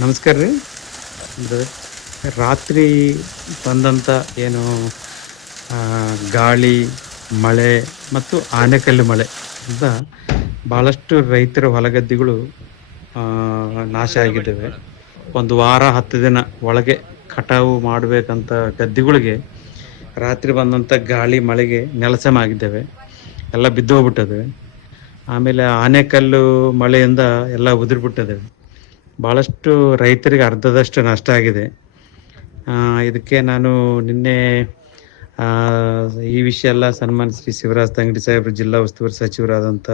ನಮಸ್ಕಾರ ರೀ. ರಾತ್ರಿ ಬಂದಂಥ ಏನು ಗಾಳಿ ಮಳೆ ಮತ್ತು ಆನೆಕಲ್ಲು ಮಳೆ ಅಂತ ಭಾಳಷ್ಟು ರೈತರ ಹೊಲಗದ್ದೆಗಳು ನಾಶ ಆಗಿದ್ದಾವೆ. ಒಂದು ವಾರ ಹತ್ತು ದಿನ ಒಳಗೆ ಕಟಾವು ಮಾಡಬೇಕಂತ ಗದ್ದೆಗಳಿಗೆ ರಾತ್ರಿ ಬಂದಂಥ ಗಾಳಿ ಮಳೆಗೆ ನೆಲಸಮ ಆಗಿದ್ದಾವೆ ಎಲ್ಲ ಬಿದ್ದು ಹೋಗ್ಬಿಟ್ಟದೆ ಆಮೇಲೆ ಆನೆಕಲ್ಲು ಮಳೆಯಿಂದ ಎಲ್ಲ ಉದುರ್ಬಿಟ್ಟದೆ. ಭಾಳಷ್ಟು ರೈತರಿಗೆ ಅರ್ಧದಷ್ಟು ನಷ್ಟ ಆಗಿದೆ. ಇದಕ್ಕೆ ನಾನು ನಿನ್ನೆ ಈ ವಿಷಯ ಎಲ್ಲ ಸನ್ಮಾನ ಶ್ರೀ ಶಿವರಾಜ್ ತಂಗಡಿ ಸಾಹೇಬರು, ಜಿಲ್ಲಾ ಉಸ್ತುವಾರಿ ಸಚಿವರಾದಂಥ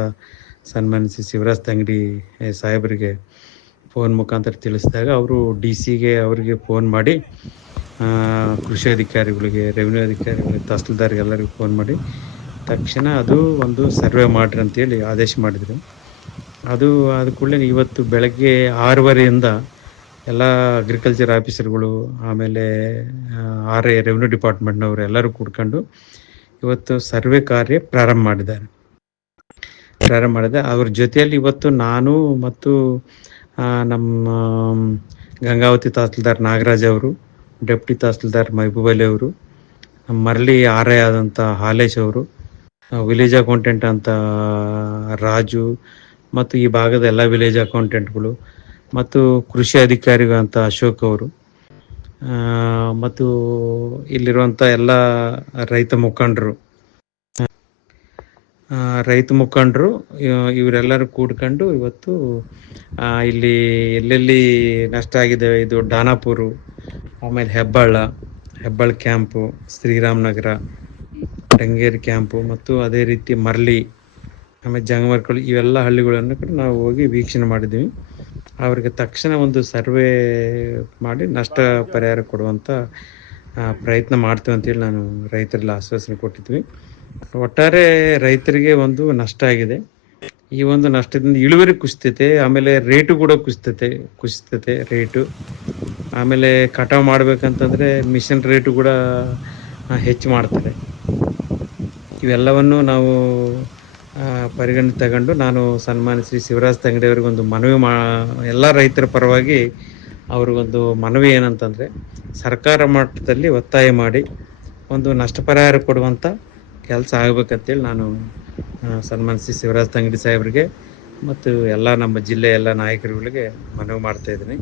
ಸನ್ಮಾನ ಶ್ರೀ ಶಿವರಾಜ್ ತಂಗಡಿ ಸಾಹೇಬರಿಗೆ ಫೋನ್ ಮುಖಾಂತರ ತಿಳಿಸಿದಾಗ ಅವರು ಡಿ ಸಿಗೆ ಅವರಿಗೆ ಫೋನ್ ಮಾಡಿ ಕೃಷಿ ಅಧಿಕಾರಿಗಳಿಗೆ, ರೆವಿನ್ಯೂ ಅಧಿಕಾರಿಗಳಿಗೆ ತಹಸೀಲ್ದಾರ್ಗೆ ಎಲ್ಲರಿಗೂ ಫೋನ್ ಮಾಡಿ, ತಕ್ಷಣ ಅದು ಒಂದು ಸರ್ವೆ ಮಾಡಿರಿ ಅಂತೇಳಿ ಆದೇಶ ಮಾಡಿದರು. ಅದು ಆದ ಇವತ್ತು ಬೆಳಗ್ಗೆ ಆರೂವರೆಯಿಂದ ಎಲ್ಲ ಅಗ್ರಿಕಲ್ಚರ್ ಆಫೀಸರ್ಗಳು ಆಮೇಲೆ ಆರ್ ಎ ರೆವಿನ್ಯೂ ಡಿಪಾರ್ಟ್ಮೆಂಟ್ನವರು ಎಲ್ಲರೂ ಕೂಡ್ಕೊಂಡು ಇವತ್ತು ಸರ್ವೆ ಕಾರ್ಯ ಪ್ರಾರಂಭ ಮಾಡಿದ್ದಾರೆ. ಪ್ರಾರಂಭ ಮಾಡಿದೆ. ಅವ್ರ ಜೊತೆಯಲ್ಲಿ ಇವತ್ತು ನಾನು ಮತ್ತು ನಮ್ಮ ಗಂಗಾವತಿ ತಹಸೀಲ್ದಾರ್ ನಾಗರಾಜ್ ಅವರು, ಡೆಪ್ಟಿ ತಹಸೀಲ್ದಾರ್ ಮಹಬೂಬ್ ಅಲಿ ಅವರು ಮರಳಿ ಆರ್ ಎ ಆದಂಥ ಹಾಲೇಶ್ ಅವರು ವಿಲೇಜ್ ಅಕೌಂಟೆಂಟ್ ಅಂತ ರಾಜು ಮತ್ತು ಈ ಭಾಗದ ಎಲ್ಲ ವಿಲೇಜ್ ಅಕೌಂಟೆಂಟ್ಗಳು ಮತ್ತು ಕೃಷಿ ಅಧಿಕಾರಿಗಳಂತ ಅಶೋಕ್ ಅವರು. ಮತ್ತು ಇಲ್ಲಿರುವಂಥ ಎಲ್ಲ ರೈತ ಮುಖಂಡರು. ರೈತ ಮುಖಂಡರು ಇವರೆಲ್ಲರೂ ಕೂಡ್ಕೊಂಡು ಇವತ್ತು ಇಲ್ಲಿ ಎಲ್ಲೆಲ್ಲಿ ನಷ್ಟ ಆಗಿದೆ ಇದು ಡಾನಾಪುರು ಆಮೇಲೆ ಹೆಬ್ಬಾಳ ಹೆಬ್ಬಾಳ ಕ್ಯಾಂಪು, ಶ್ರೀರಾಮನಗರ ಟಂಗೇರಿ ಕ್ಯಾಂಪು ಮತ್ತು ಅದೇ ರೀತಿ ಮರ್ಲಿ ಆಮೇಲೆ ಜಂಗಮರ್ಕಳು ಇವೆಲ್ಲ ಹಳ್ಳಿಗಳನ್ನು ಕೂಡ ನಾವು ಹೋಗಿ ವೀಕ್ಷಣೆ ಮಾಡಿದ್ದೀವಿ. ಅವರಿಗೆ ತಕ್ಷಣ ಒಂದು ಸರ್ವೆ ಮಾಡಿ ನಷ್ಟ ಪರಿಹಾರ ಕೊಡುವಂಥ ಪ್ರಯತ್ನ ಮಾಡ್ತೀವಿ ಅಂತೇಳಿ ನಾನು ರೈತರೆಲ್ಲ ಆಶ್ವಾಸನೆ ಕೊಟ್ಟಿದ್ವಿ. ಒಟ್ಟಾರೆ ರೈತರಿಗೆ ಒಂದು ನಷ್ಟ ಆಗಿದೆ. ಈ ಒಂದು ನಷ್ಟದಿಂದ ಇಳುವರಿ ಕುಸಿತೈತೆ, ಆಮೇಲೆ ರೇಟು ಕೂಡ ಕುಸಿತೈತೆ ಕುಸಿತೈತೆ ರೇಟು. ಆಮೇಲೆ ಕಟಾವು ಮಾಡ್ಬೇಕಂತಂದ್ರೆ ಮಿಷನ್ ರೇಟು ಕೂಡ ಹೆಚ್ಚು ಮಾಡ್ತಾರೆ. ಇವೆಲ್ಲವನ್ನು ನಾವು ಪರಿಗಣನೆ ತಗೊಂಡು ನಾನು ಸನ್ಮಾನ ಶ್ರೀ ಶಿವರಾಜ್ ತಂಗಡಿ ಅವರಿಗೆ ಒಂದು ಮನವಿ ಮಾ, ಎಲ್ಲ ರೈತರ ಪರವಾಗಿ ಅವ್ರಿಗೊಂದು ಮನವಿ ಏನಂತಂದರೆ ಸರ್ಕಾರ ಮಟ್ಟದಲ್ಲಿ ಒತ್ತಾಯ ಮಾಡಿ ಒಂದು ನಷ್ಟ ಪರಿಹಾರ ಕೊಡುವಂಥ ಕೆಲಸ ಆಗ್ಬೇಕಂತೇಳಿ ನಾನು ಸನ್ಮಾನ ಶ್ರೀ ಶಿವರಾಜ್ ತಂಗಡಿ ಸಾಹೇಬ್ರಿಗೆ ಮತ್ತು ಎಲ್ಲ ನಮ್ಮ ಜಿಲ್ಲೆಯ ಎಲ್ಲ ನಾಯಕರುಗಳಿಗೆ ಮನವಿ ಮಾಡ್ತಾ ಇದ್ದೀನಿ.